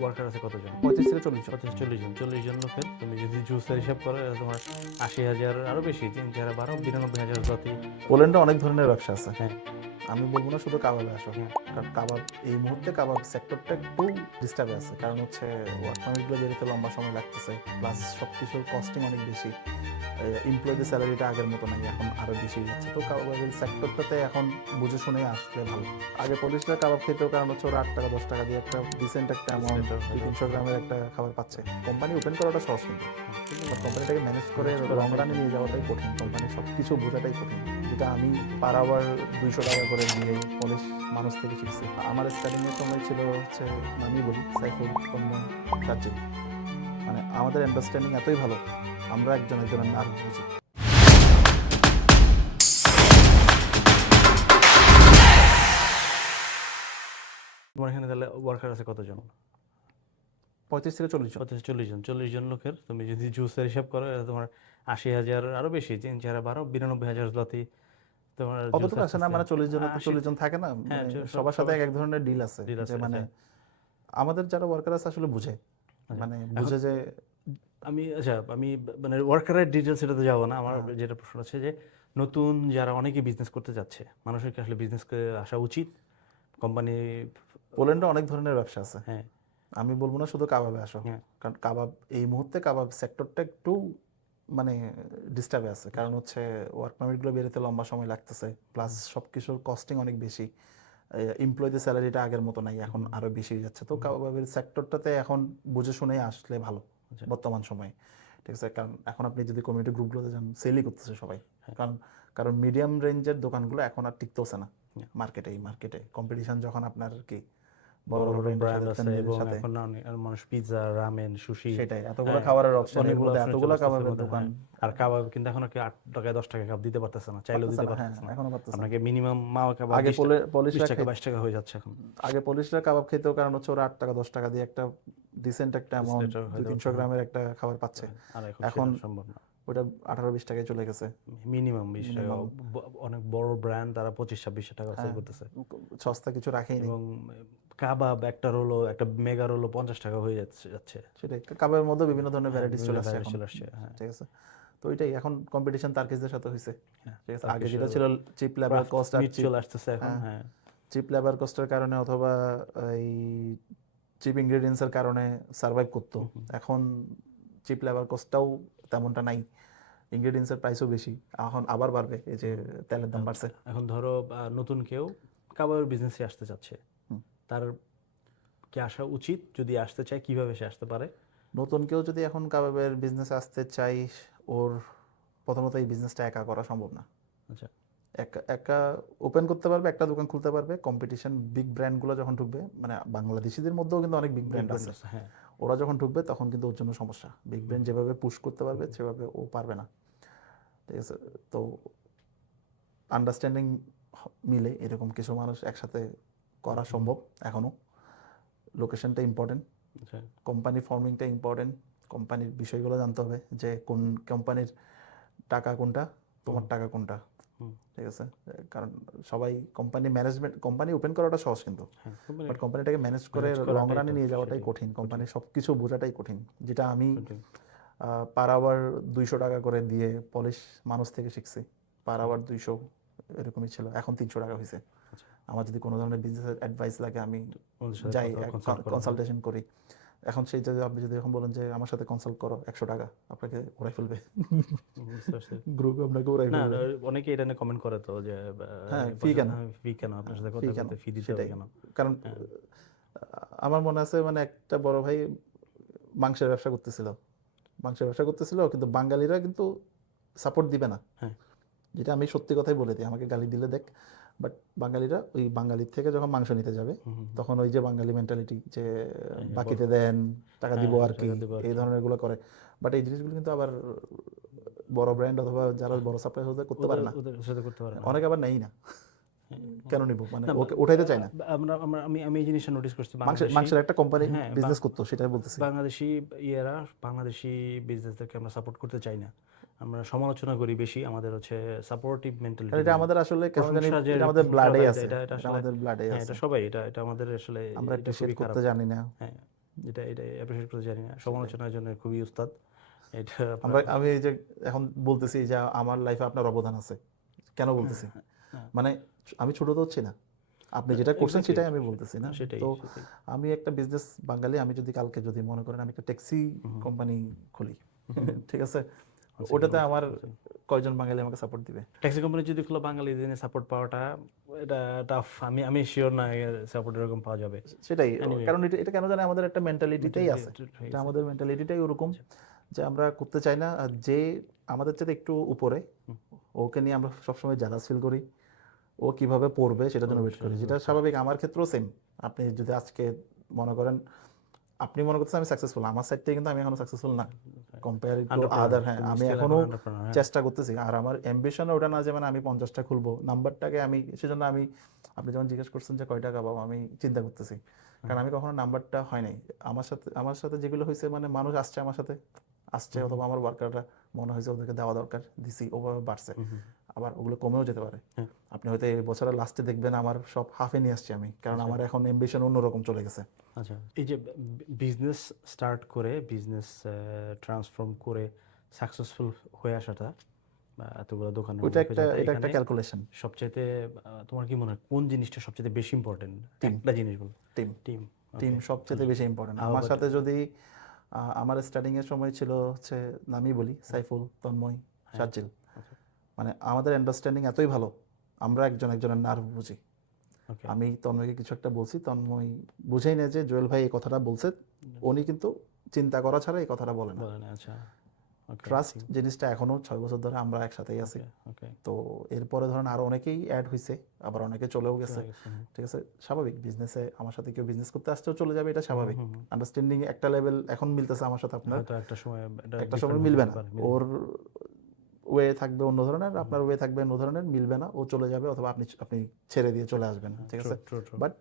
Worker আছে কতজন? 35 থেকে 40 জন। 40 জন লোকের তুমি যদি জুসের হিসাব করো তোমার 80,000 আরো বেশি, 3 4 12 92,000 জাতি। পোল্যান্ডে অনেক ধরনের ব্যবসা আছে। হ্যাঁ আমি বলবো না শুধু কাবাবে আসো, হ্যাঁ কারণ কাবাব এই মুহূর্তে কাবাব সেক্টরটা একটু ডিস্টার্বে আছে, কারণ হচ্ছে ওয়ার্ক পারমিটগুলো বেরোতে লম্বা সময় লাগতেছে, প্লাস সব কিছুর কস্টিং অনেক বেশি, এমপ্লয়ীদের স্যালারিটা আগের মতো নাই, এখন আরও বেশি যাচ্ছে। তো কাবাবের সেক্টরটাতে এখন বুঝে শুনে আসলে ভালো। আগে পুলিশরা কাবাব খেতেও, কারণ হচ্ছে ওরা 8 টাকা 10 টাকা দিয়ে একটা ডিসেন্ট একটা অ্যামাউন্ট 200-300 গ্রামের একটা খাবার পাচ্ছে। কোম্পানি ওপেন করাটা সহজ, কিন্তু কোম্পানিটাকে ম্যানেজ করে লং রানে নিয়ে যাওয়াটাই কঠিন, কোম্পানি সব কিছু বোঝাটাই কঠিন, যেটা আমি পার আওয়ার 200 টাকা করে দিয়ে পুলিশ মানুষ থেকে শিখছি। আমার স্টার্টিংয়ের সময় ছিল হচ্ছে, আমি বলি সাইফুল, তন্ময়, সাজ্জিদ, মানে আমাদের আন্ডারস্ট্যান্ডিং এতই ভালো, আমরা একজন একজনের আর বুঝি। তোমার এখানে তাহলে ওয়ার্কার আছে কতজন? 35 থেকে 40 জন। 40 জন লোকের তুমি যদি জুসের হিসাব করো তোমার 80,000 আরো বেশি, 3 4 12 92,000 জাতি তোমার। অতটুকু আসে না, মানে 40 জন তো 40 জন থাকে না, হ্যাঁ, মানে সবার সাথে এক এক ধরনের ডিল আছে, যে মানে আমাদের যারা ওয়ার্কার আছে আসলে বুঝে, মানে বুঝে যে আমি মানে ওয়ার্কারের ডিটেলস এটাতে যাবো না। আমার যেটা প্রশ্ন আছে যে নতুন যারা অনেকে বিজনেস করতে যাচ্ছে, মানুষের কি আসলে বিজনেস করে আসা উচিত? কোম্পানি পোল্যান্ডে অনেক ধরনের ব্যবসা আছে। হ্যাঁ আমি বলবো না শুধু কাবাবে আসো, হ্যাঁ কারণ কাবাব এই মুহূর্তে কাবাব সেক্টরটা একটু মানে ডিস্টার্বে আছে, কারণ হচ্ছে ওয়ার্ক পারমিটগুলো বেরোতে লম্বা সময় লাগতেছে, প্লাস সব কিছুর কস্টিং অনেক বেশি, এমপ্লয়ীদের স্যালারিটা আগের মতো নাই, এখন আরও বেশি যাচ্ছে। তো কাবাবের সেক্টরটাতে এখন বুঝে শুনে আসলে ভালো বর্তমান সময়ে, ঠিক আছে। কারণ এখন আপনি যদি কমিউনিটি গ্রুপগুলোতে যান, সেলই করতেছে সবাই, কারণ কারণ মিডিয়াম রেঞ্জের দোকানগুলো এখন আর টিকতেছে না মার্কেটে কম্পিটিশন যখন আপনার কি বড় বড় ব্র্যান্ড আছে, এবং সাথে, এখন মানুষ পিৎজা, রামেন, সুশি, সেটাই এতগুলো খাবারের অপশন, এতগুলো কাবাবের দোকান, আর কাবাব কিন্তু এখন কি 8 টাকায় 10 টাকা কাপ দিতে পারতেছে না, চাইলেও দিতে পারতেছে না, এখনো পারতেছে না। আপনাকে মিনিমাম মাওয়া কাবাব আগে 20 টাকা 22 টাকা হয়ে যাচ্ছে এখন। আগে পুলিশরা কাবাব খেতেও, কারণ হচ্ছে ওরা 8 টাকা 10 টাকা দিয়ে একটা ডিসেন্ট একটা অ্যামাউন্ট 200-300 গ্রামের একটা খাবার পাচ্ছে, আর এখন সম্ভব না, ওটা 18-20 টাকায় চলে গেছে মিনিমাম 20 টাকা। অনেক বড় ব্র্যান্ড তারা 25-26 টাকা সেল করতেছে, সস্তা কিছু রাখেই নেই। এবং কাবাব একটা রোলো, একটা মেগা রোলো 50 টাকা হয়ে যাচ্ছে। সেটাই, কাবাবের মধ্যে বিভিন্ন ধরনের ভ্যারাইটিস চলে আসছে, হ্যাঁ ঠিক আছে। তো ওইটাই এখন কম্পিটিশন তার্কিশদের সাথে হয়েছে, ঠিক আছে। আগে যেটা Turkish ছিল চিপ লেবার কস্ট, আর চলে আসতেছে এখন। হ্যাঁ চিপ লেবার কস্টের কারণে অথবা এই চিপ ইনগ্রেডিয়েন্টসের কারণে সার্ভাইভ করতো, এখন চিপ লেবার কস্টটাও তেমনটা নাই, ইনগ্রেডিয়েন্টসের প্রাইসও বেশি, এখন আবার বাড়বে, এই যে তেলের দাম বাড়ছে। এখন ধরো নতুন কেউ কাবাবের বিজনেসে আসতে চাচ্ছে, তার কি আসা উচিত? যদি আসতে চায় কিভাবে সে আসতে পারে? নতুন কেউ যদি এখন কাবাবের বিজনেসে আসতে চাই, ওর প্রথমত এই বিজনেসটা একা করা সম্ভব না। আচ্ছা, একা ওপেন করতে পারবে, একটা দোকান খুলতে পারবে, কম্পিটিশন বিগ ব্র্যান্ডগুলো যখন ঢুকবে, মানে বাংলাদেশিদের মধ্যেও কিন্তু অনেক বিগ ব্র্যান্ড আছে, হ্যাঁ ওরা যখন ঢুকবে তখন কিন্তু ওর জন্য সমস্যা। বিগ ব্র্যান্ড যেভাবে পুশ করতে পারবে সেভাবে ও পারবে না, ঠিক আছে। তো আন্ডারস্ট্যান্ডিং মিলে এরকম কিছু মানুষ একসাথে করা সম্ভব এখনও। লোকেশনটা ইম্পর্টেন্ট, কোম্পানি ফর্মিংটা ইম্পর্টেন্ট, কোম্পানির বিষয়গুলো জানতে হবে, যে কোন কোম্পানির টাকা কোনটা, তোমার টাকা কোনটা, ঠিক আছে। কারণ সবাই কোম্পানি ওপেন করাটা সহজ, কিন্তু বাট কোম্পানিটাকে ম্যানেজ করে লং রানে নিয়ে যাওয়াটাই কঠিন, কোম্পানির সব কিছু বোঝাটাই কঠিন, যেটা আমি পার আওয়ার 200 টাকা করে দিয়ে পলিশ মানুষ থেকে শিখছি। পার আওয়ার 200 এরকমই ছিল, এখন 300 টাকা হয়েছে। আমার যদি কোনো ধরনের বিজনেস অ্যাডভাইস লাগে, আমি যাই কনসালটেশন করি। এখন সেই যে আপনি যদি এখন বলেন যে আমার সাথে কনসাল্ট করো 100 টাকা, আপনাকে ওরাই ফেলবে, গ্রুপ আপনাকে ওরাই ফেলবে। অনেকে এটা নিয়ে কমেন্ট করে তো যে হ্যাঁ, ফি কেন আপনার সাথে কথা বলতে ফি দিতে হবে কেন? কারণ আমার মনে আছে, মানে একটা বড় ভাই মাংসের ব্যবসা করতেছিল, কিন্তু বাঙালিরা কিন্তু সাপোর্ট দিবে না, যেটা আমি সত্যি কথাই বলে দিই, আমাকে গালি দিলে দেখ, বাট বাঙালিরা ওই বাঙালির থেকে যখন মাংস নিতে যাবে, তখন ওই যে বাঙালি মেন্টালিটি, যে বাকিতে দেন, টাকা দিব আর কি, এই ধরনের গুলো করে। বাট এই জিনিসগুলো কিন্তু আবার বড় ব্র্যান্ড অথবা যারা বড় সাপ্লাই করতে পারে না, অনেকে আবার নেই না, কেন নিব, মানে ওঠাইতে চায় না। আমি এই জিনিসটা নোটিস করছি, মাংসের একটা কোম্পানি বিজনেস করতো, সেটাই বলতেছি। বাংলাদেশি বিজনেসদেরকে আমরা সাপোর্ট করতে চাই না, আমরা সমালোচনা করি বেশি, আমাদের হচ্ছে সাপোর্টিভ মেন্টালিটি। এটা আমাদের আসলে কেমন জানি, এটা আমাদের ব্লাডেই আছে, এটা আমাদের ব্লাডে আছে, এটা সবাই, এটা আমাদের আসলে আমরা অ্যাপ্রিশিয়েট করতে জানি না। হ্যাঁ, এটা এটা অ্যাপ্রিশিয়েট করতে জানি না, সমালোচনার জন্য খুবই উস্তাদ এটা আমি এই যে এখন বলতেছি যে আমার লাইফে আপনার অবদান আছে, কেন বলতেছি মানে আমি ছোট তো হচ্ছি না, আপনি যেটা করছেন সেটাই আমি বলতেছি না। সেটাই তো আমি একটা বিজনেস বাঙালি, আমি যদি কালকে যদি মনে করেন আমি একটা ট্যাক্সি কোম্পানি খুলি, ঠিক আছে, ওটাতে আমার কয়জন বাঙালি আমাকে সাপোর্ট দিবে? ট্যাক্সি কোম্পানি যদি খুলো বাঙালি দিনে সাপোর্ট পাওয়াটা এটা টাফ, আমি শিওর না সাপোর্ট এরকম পাওয়া যাবে। সেটাই, কারণ এটা কেন জানে আমাদের একটা মেন্টালিটিতেই আছে, এটা আমাদের মেন্টালিটিটাই ওরকম যে আমরা করতে চাই না, আর যে আমাদের চাইতে একটু উপরে ওকে নিয়ে আমরা সবসময় জালাস ফিল করি, ও কিভাবে পড়বে সেটার জন্য ওয়েট করি, যেটা স্বাভাবিক। আমার ক্ষেত্রেও সেম। আপনি যদি আজকে মনে করেন আপনি মনে করছেন আমি সাকসেসফুল, আমার সাইড থেকে কিন্তু আমি এখনো সাকসেসফুল না কম্পেয়ার টু আদার। হ্যাঁ, আমি এখনো চেষ্টা করতেছি, আর আমার অ্যাম্বিশন ওটা না যে মানে আমি 50টা খুলবো, নাম্বারটাকে আমি সেজন্য আমি, আপনি যখন জিজ্ঞেস করছেন যে কয় টাকা পাবো, আমি চিন্তা করতেছি, কারণ আমি কখনো নাম্বারটা হয় নাই আমার সাথে যেগুলো হয়েছে, মানে মানুষ আসছে আমার সাথে আসছে, অথবা আমার ওয়ার্কাররা মনে হয়েছে ওদেরকে দেওয়া দরকার, দিছি, ওভাবে বাড়ছে, আবার ওগুলো কমেও যেতে পারে। আপনি হয়তো এই বছরের লাস্টে দেখবেন আমার সব হাফে নিয়ে আসছি আমি, কারণ আমার এখন অ্যাম্বিশন অন্যরকম চলে গেছে। আচ্ছা, এই যে বিজনেস স্টার্ট করে বিজনেস ট্রান্সফর্ম করে সাকসেসফুল হয়ে আসাটা, এতগুলো দোকানে এটা একটা ক্যালকুলেশন। সবচেয়ে তোমার কি মনে হয় কোন জিনিসটা সবচেয়ে বেশি ইম্পর্টেন্ট? একটা জিনিস বলো। টিম টিম সবচেয়ে বেশি ইম্পর্টেন্ট। আমার সাথে যদি আমার স্টার্টিং এর সময় ছিল হচ্ছে, নামই বলি, সাইফুল, তন্ময়, শারজিল, মানে আমাদের আন্ডারস্ট্যান্ডিং এতই ভালো, আমরা একজনের নার্ভ বুঝি। আমি তন্ময়কে কিছু একটা বলছি, তন্ময় বুঝেই না যে জুয়েল ভাই এই কথাটা বলছে, উনি কিন্তু চিন্তা করা ছাড়া এই কথাটা বলে না। আচ্ছা, ট্রাস্ট জিনিসটা এখনো 6 বছর ধরে আমরা একসাথেই আছি। তো এরপরে ধরেন আরো অনেকেই অ্যাড হইছে, আবার অনেকে চলেও গেছে, ঠিক আছে, স্বাভাবিক। বিজনেসে আমার সাথে কেউ বিজনেস করতে আসতেও চলে যাবে, এটা স্বাভাবিক। আন্ডারস্ট্যান্ডিং একটা লেভেল এখন মিলতেছে আমার সাথে, আপনার একটা সময় মিলবে না, ওর ওয়ে থাকবে অন্য ধরনের, আপনার ওয়ে থাকবে অন্য ধরনের, মিলবে না, ও চলে যাবে, অথবা আপনি ছেড়ে দিয়ে চলে আসবেন, ঠিক আছে। But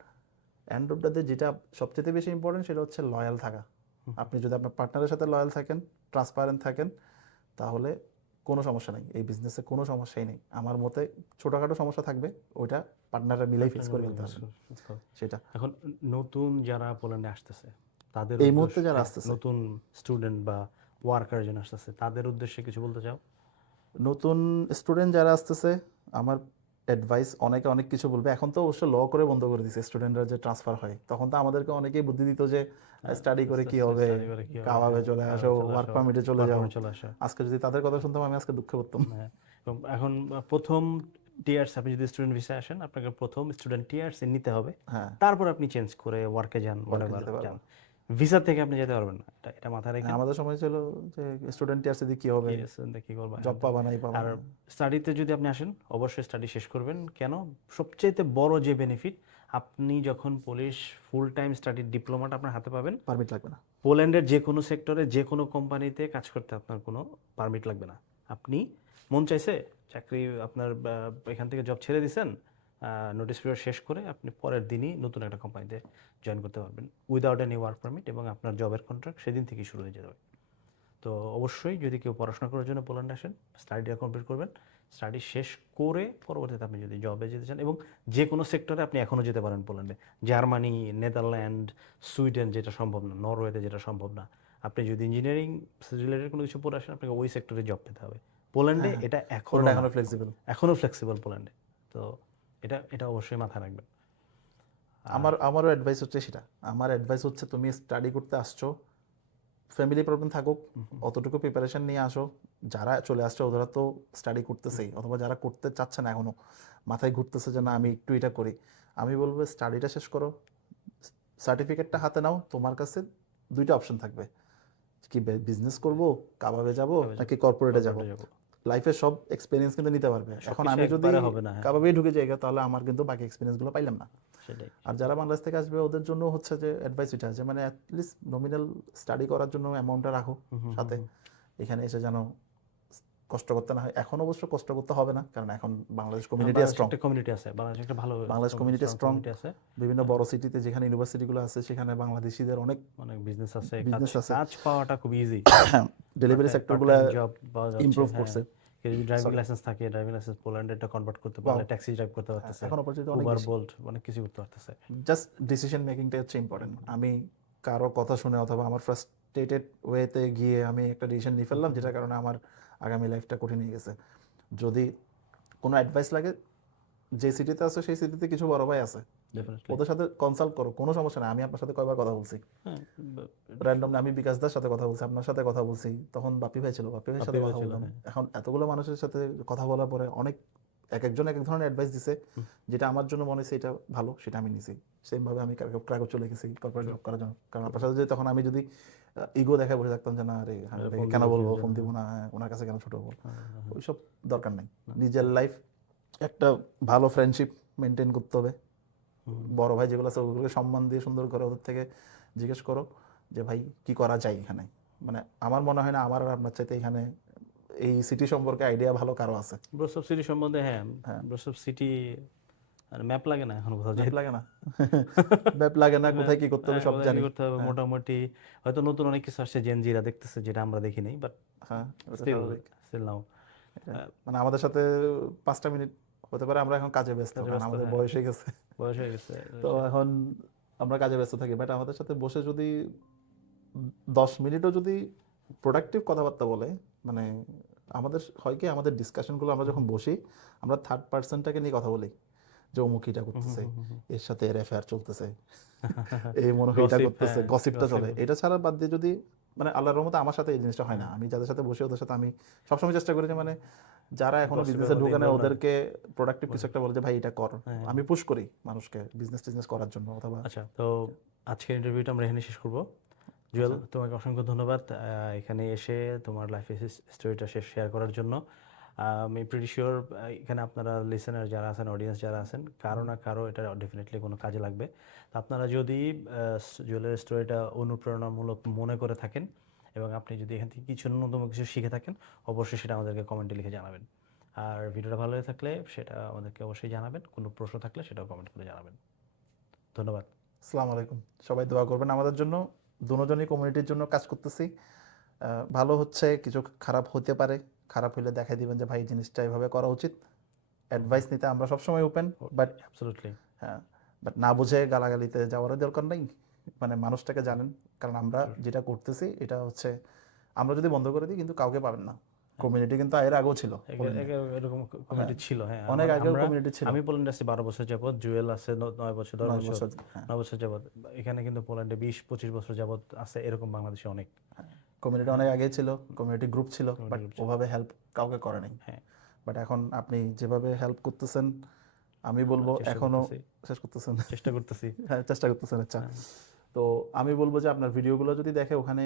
end of the day যেটা সবচেয়ে বেশি ইম্পর্টেন্ট সেটা হচ্ছে লয়াল থাকা। আপনি যদি আপনার পার্টনারের সাথে লয়াল থাকেন, ট্রান্সপারেন্ট থাকেন, তাহলে কোনো সমস্যা নেই, এই বিজনেসে কোনো সমস্যাই নেই। আমার মতে ছোটখাটো সমস্যা থাকবে, ওইটা পার্টনাররা মিলেই ফিক্স করে ফেলতে পারবেন সেটা। এখন নতুন যারা পোল্যান্ডে আসতেছে, তাদের এই মুহূর্তে যারা আসতেছে, নতুন স্টুডেন্ট বা ওয়ার্কার যারা আসতেছে, তাদের উদ্দেশ্যে কিছু বলতে চাও? নতুন স্টুডেন্ট যারা আসতেছে, আমার অ্যাডভাইস, অনেকে অনেক কিছু বলবে, এখন তো অবশ্য ল করে বন্ধ করে দিচ্ছে স্টুডেন্টরা যে ট্রান্সফার হয়, তখন তো আমাদেরকে অনেকেই বুদ্ধি দিত যে স্টাডি করে কি হবে, কাবাবে চলে আসো, ওয়ার্ক পারমিটে চলে যাও। আজকে যদি তাদের কথা শুনতাম আমি আজকে দুঃখ করতাম। এখন প্রথম টিয়ার্স, আপনি যদি স্টুডেন্ট ভিসা আসেন, আপনাকে প্রথম স্টুডেন্ট টিয়ার্স নিতে হবে, তারপর আপনি চেঞ্জ করে ওয়ার্কে যান, যান, ভিসা থেকে আপনি যেতে পারবেন না, এটা মাথায় রেখে। আমাদের সময় ছিল যে স্টুডেন্ট টিয়ার্স দিয়ে কি হবে, কি করবা, জব পাবা নাই পাবা। আর স্টাডিতে যদি আপনি আসেন, অবশ্যই স্টাডি শেষ করবেন। কেন? সবচেয়ে বড় যে বেনিফিট, আপনি যখন পুলিশ ফুল টাইম স্টাডি ডিপ্লোমাটা আপনার হাতে পাবেন, পারমিট লাগবে না। পোল্যান্ডের যে কোনো সেক্টরে যে কোনো কোম্পানিতে কাজ করতে আপনার কোনো পারমিট লাগবে না। আপনি মন চাইছে চাকরি আপনার এখান থেকে জব ছেড়ে দিয়েছেন, নোটিস পিরিয়ড শেষ করে আপনি পরের দিনই নতুন একটা কোম্পানিতে জয়েন করতে পারবেন উইদাউট এনি ওয়ার্ক পারমিট, এবং আপনার জবের কন্ট্রাক্ট সেদিন থেকেই শুরু হয়ে যাবে। তো অবশ্যই যদি কেউ পড়াশোনা করার জন্য পোল্যান্ডে আসেন, স্টাডিটা কমপ্লিট করবেন, স্টাডি শেষ করে পরবর্তীতে আপনি যদি জবে যেতে চান, এবং যে কোনো সেক্টরে আপনি এখনও যেতে পারেন পোল্যান্ডে, জার্মানি, নেদারল্যান্ড, সুইডেন যেটা সম্ভব না, নরওয়েতে যেটা সম্ভব না, আপনি যদি ইঞ্জিনিয়ারিং রিলেটেড কোনো কিছু পড়ে আসেন, আপনাকে ওই সেক্টরে জব পেতে হবে। পোল্যান্ডে এটা এখনো ফ্লেক্সিবল পোল্যান্ডে। তো এটা অবশ্যই মাথায় রাখবেন। আমারও অ্যাডভাইস হচ্ছে সেটা। আমার অ্যাডভাইস হচ্ছে তুমি স্টাডি করতে আসছো, ফ্যামিলি প্রবলেম থাকুক, অতটুকু প্রিপারেশন নিয়ে আসো। যারা চলে আসছে ওরা তো স্টাডি করতেছেই, অথবা যারা করতে চাচ্ছে না এখনো, মাথায় ঘুরতেছে যে না আমি একটু এটা করি, আমি বলবো স্টাডিটা শেষ করো, সার্টিফিকেটটা হাতে নাও, তোমার কাছে দুইটা অপশন থাকবে, কি বিজনেস করব, কাবাবে যাব, নাকি কর্পোরেটে যাব। লাইফের সব এক্সপিরিয়েন্স কিন্তু নিতে পারবে। এখন আমি যদি কাবাবেই ঢুকে যাই তাহলে আমার কিন্তু বাকি এক্সপিরিয়েন্সগুলো পাইলাম না। আর যারা বাংলাদেশ থেকে আসবে ওদের জন্য হচ্ছে যে অ্যাডভাইস এটা, যে মানে অ্যাটলিস্ট নমিনাল স্টাডি করার জন্য অ্যামাউন্টটা রাখো সাথে, এখানে এসে যেন কষ্ট করতে না হয়। এখন অবশ্য কষ্ট করতে হবে না, কারণ এখন বাংলাদেশ কমিউনিটি স্ট্রং, বাংলাদেশ একটা ভালো বাংলাদেশ কমিউনিটি স্ট্রং আছে। বিভিন্ন বড় সিটিতে যেখানে ইউনিভার্সিটিগুলো আছে সেখানে বাংলাদেশিদের অনেক বিজনেস আছে, কাজ পাওয়াটা খুব ইজি। ডেলিভারি সেক্টরগুলো ইমপ্রুভ করছে। যদি ড্রাইভিং লাইসেন্স থাকে, ড্রাইভিং লাইসেন্স পোল্যান্ডে এটা কনভার্ট করতে পারলে ট্যাক্সি ড্রাইভ করতে পারতেছে, এখন অপরচুনিটি উবার, বোল্ট, অনেক কিছু করতে পারতেছে। জাস্ট ডিসিশন মেকিংটা হচ্ছে ইম্পর্টেন্ট। আমি কারো কথা শুনে অথবা আমার ফ্রাস্ট্রেটেড ওয়েতে গিয়ে আমি একটা ডিসিশন নিয়ে ফেললাম যেটার কারণে আমার আগামী লাইফটা কঠিন হয়ে গেছে। যদি কোনো অ্যাডভাইস লাগে, যে সিটিতে আছে সেই সিটিতে কিছু বড় ভাই আছে, ডেফিনেটলি। ওদের সাথে কনসাল্ট করো, কোনো সমস্যা নেই। আমি আপনার সাথে কয়বার কথা বলছি হ্যাঁ, র্যান্ডমলি, আমি বিকাশদার সাথে কথা বলছি, আপনার সাথে কথা বলছি, তখন বাপি ভাই ছিল, বাপি ভাইয়ের সাথে বাপি ভাই কথা ছিল, বললাম। হ্যাঁ। এখন এতগুলো মানুষের সাথে কথা বলার পরে অনেক এক একজন এক এক ধরনের অ্যাডভাইস দিছে, যেটা আমার জন্য মনে হয়েছে এটা ভালো, সেটা আমি নিছি। সেম ভাবে আমি কাগজ চলে গেছি কর্পোরেট জব করার জন্য, কারণ আপনার সাথে যদি তখন আমি যদি ইগো দেখায় বসে থাকতাম যে না রে কেন বলবো, ফোন দিব না, ওনার কাছে কেন ছোট হবো, ওইসব দরকার নেই। নিজের লাইফ একটা ভালো ফ্রেন্ডশিপ মেনটেন করতে হবে। বড় ভাই যেগুলো আছে ওগুলোকে সম্মান দিয়ে সুন্দর করে ওদের থেকে জিজ্ঞেস করো যে ভাই কি করা যায় এখানে। মানে আমার মনে হয় না আমার আর আপনার চাইতে এখানে এই সিটি সম্পর্কে আইডিয়া ভালো কারো আছে। ব্রসব সিটি সম্বন্ধে, হ্যাঁ, ব্রসব সিটি ম্যাপ লাগে না এখন কোথাও ম্যাপ যেতে। লাগে না, ম্যাপ লাগে না, কোথায় কি করতে হবে সব কোথায় জানি। কি করতে হবে মোটামুটি। হয়তো নতুন অনেক কিছু আসছে জেনজিরা দেখতেছে যেটা আমরা দেখি নাই, বাট হ্যাঁ, ওটা স্টিল স্বাভাবিক। নাও মানে আমাদের সাথে 5টা মিনিট হতে পারে আমরা এখন কাজে ব্যস্ত, কারণ আমাদের হ্যাঁ। বয়স হয়ে গেছে, বয়স হয়ে গেছে। তো এখন আমরা কাজে ব্যস্ত থাকি। বাট আমাদের সাথে বসে যদি 10 মিনিটও যদি প্রোডাক্টিভ কথাবার্তা বলে, মানে আমাদের হয় কি, আমাদের ডিসকাশনগুলো আমরা যখন বসি আমরা থার্ড পার্সনটাকে নিয়ে কথা বলি, যে অমুক এটা করতেছে, এর সাথে এর অ্যাফেয়ার চলতেছে, এই মনে হয় এটা Gossip, করতেছে, হ্যাঁ, গসিপটা gossip। চলে। এটা ছাড়া বাদ দিয়ে যদি, মানে আল্লাহর রহমতে আমার সাথে এই জিনিসটা হয় না। আমি যাদের সাথে বসে ওদের সাথে আমি সবসময় চেষ্টা করি যে মানে যারা এখনো Gossip এর বিজনেসে মধ্যে ঢুকে না involved না। ওদেরকে প্রোডাক্টিভ কিছু একটা বলে যে ভাই এটা কর। হ্যাঁ। আমি পুশ করি মানুষকে বিজনেস করার জন্য। অথবা আচ্ছা, তো আজকের ইন্টারভিউটা আমরা এখানে শেষ করব। জুয়েল, তোমাকে অসংখ্য ধন্যবাদ এখানে এসে তোমার লাইফ স্টোরিটা শেয়ার করার জন্য। আমি প্রিটি শিওর এখানে আপনারা লিসেনার যারা আছেন, অডিয়েন্স যারা আছেন, কারো না কারো এটা ডেফিনেটলি কোনো কাজে লাগবে। তো আপনারা যদি জুয়েলের স্টোরিটা অনুপ্রেরণামূলক মনে করে থাকেন এবং আপনি যদি এখান থেকে কিছু ন্যূনতম কিছু শিখে থাকেন, অবশ্যই সেটা আমাদেরকে কমেন্টে লিখে জানাবেন। আর ভিডিওটা ভালো হয়ে থাকলে সেটা আমাদেরকে অবশ্যই জানাবেন। কোনো প্রশ্ন থাকলে সেটাও কমেন্ট করে জানাবেন। ধন্যবাদ। আসসালামু আলাইকুম। সবাই দোয়া করবেন আমাদের জন্য। দুজনই কমিউনিটির জন্য কাজ করতেছি। ভালো হচ্ছে, কিছু খারাপ হতে পারে, খারাপ হলে দেখাই দিবেন যে ভাই জিনিসটা এভাবে করা উচিত। অ্যাডভাইস নিতে আমরা সবসময় ওপেন, বাট অ্যাবসলিউটলি। হ্যাঁ, বাট না বুঝে গালাগালিতে যাওয়ারও দরকার নেই। মানে মানুষটাকে জানেন, কারণ আমরা যেটা করতেছি এটা হচ্ছে, আমরা যদি বন্ধ করে দিই কিন্তু কাউকে পাবেন না। কমিউনিটি কিন্তু এর আগেও ছিল, এরকম কমিউনিটি ছিল, হ্যাঁ, অনেক আগেও কমিউনিটি ছিল। আমি পোল্যান্ডে আছি 12 বছর যাবত, জুয়েল আছে 9 বছর, 10 9 বছর, বছর, হ্যাঁ। 9 বছর যাবত। এখানে কিন্তু পোল্যান্ডে 20-25 বছর যাবত আছে, এরকম বাংলাদেশে অনেক। কমিউনিটি অনেক আগে ছিল, কমিউনিটি গ্রুপ ছিল, বাট ওভাবে হেল্প কাউকে করে নাই। হ্যাঁ, বাট এখন আপনি যেভাবে হেল্প করতেছেন, আমি বলবো এখনো শেষ করতেছেন, চেষ্টা করতেছি। হ্যাঁ চেষ্টা করতেছেন। আচ্ছা, তো আমি বলবো যে আপনার ভিডিওগুলো যদি দেখে, ওখানে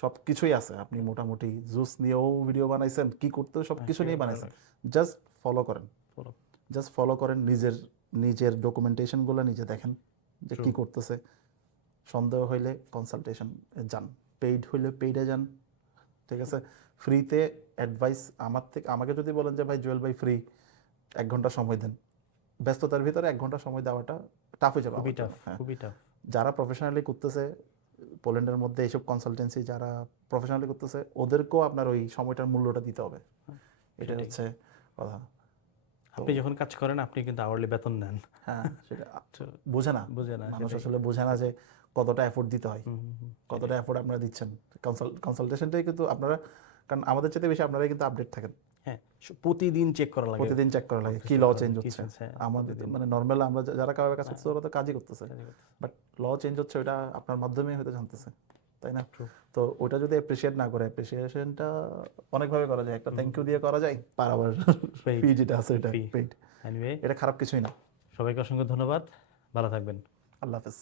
সব কিছুই আছে। আপনি মোটামুটি জুস নিয়েও ভিডিও বানাইছেন, কি করতে সব কিছু নিয়ে বানাইছেন। জাস্ট ফলো করেন, জাস্ট ফলো করেন, নিজের ডকুমেন্টেশনগুলো নিজে দেখেন যে কি করতেছে। সন্দেহ হইলে কনসালটেশন যান, পেইড হইলে পেইডে যান, ঠিক আছে। ফ্রিতে অ্যাডভাইস আমাকে যদি বলেন যে ভাই জুয়েল ভাই ফ্রি 1 ঘন্টা সময় দেন, ব্যস্ততার ভিতরে 1 ঘন্টা সময় দেওয়াটা টাফ হয়ে যাবে। খুবই টাফ। যারা প্রফেশনালি করতেছে পোল্যান্ডের মধ্যে এইসব কনসালটেন্সি, যারা প্রফেশনালি করতেছে, ওদেরকেও আপনার ওই সময়টার মূল্যটা দিতে হবে। এটা হচ্ছে কথা। আপনি যখন কাজ করেন আপনি কিন্তু আওয়ারলি বেতন নেন। হ্যাঁ, সেটা বোঝে না মানুষ, আসলে বোঝে না যে কতটা এফোর্ট দিতে হয়, কতটা এফোর্ট আপনারা দিচ্ছেন। কনসালটেশনটাই কিন্তু আপনারা, কারণ আমাদের চাইতে বেশি আপনারাই কিন্তু আপডেট থাকেন। হ্যাঁ, প্রতিদিন চেক করা লাগে, প্রতিদিন চেক করা লাগে কি ল চেঞ্জ হচ্ছে। আমাদের মানে নর্মাল আমরা যারা কাভাবে কাজ করতেছে ওরা তো কাজই করতেছে, বাট ল চেঞ্জ হচ্ছে ওটা আপনার মাধ্যমেই হয়তো জানতেছে, তাই না? তো ওটা যদি অ্যাপ্রিসিয়েট না করে, অ্যাপ্রিসিয়েশনটা অনেকভাবে করা যায়, একটা থ্যাংক ইউ দিয়ে করা যায়, পার আওয়ার ফি যেটা আছে এটা পেইড। এনিওয়ে, এটা খারাপ কিছুই না। সবাইকে অসংখ্য ধন্যবাদ, ভালো থাকবেন। আল্লাহ হাফেজ।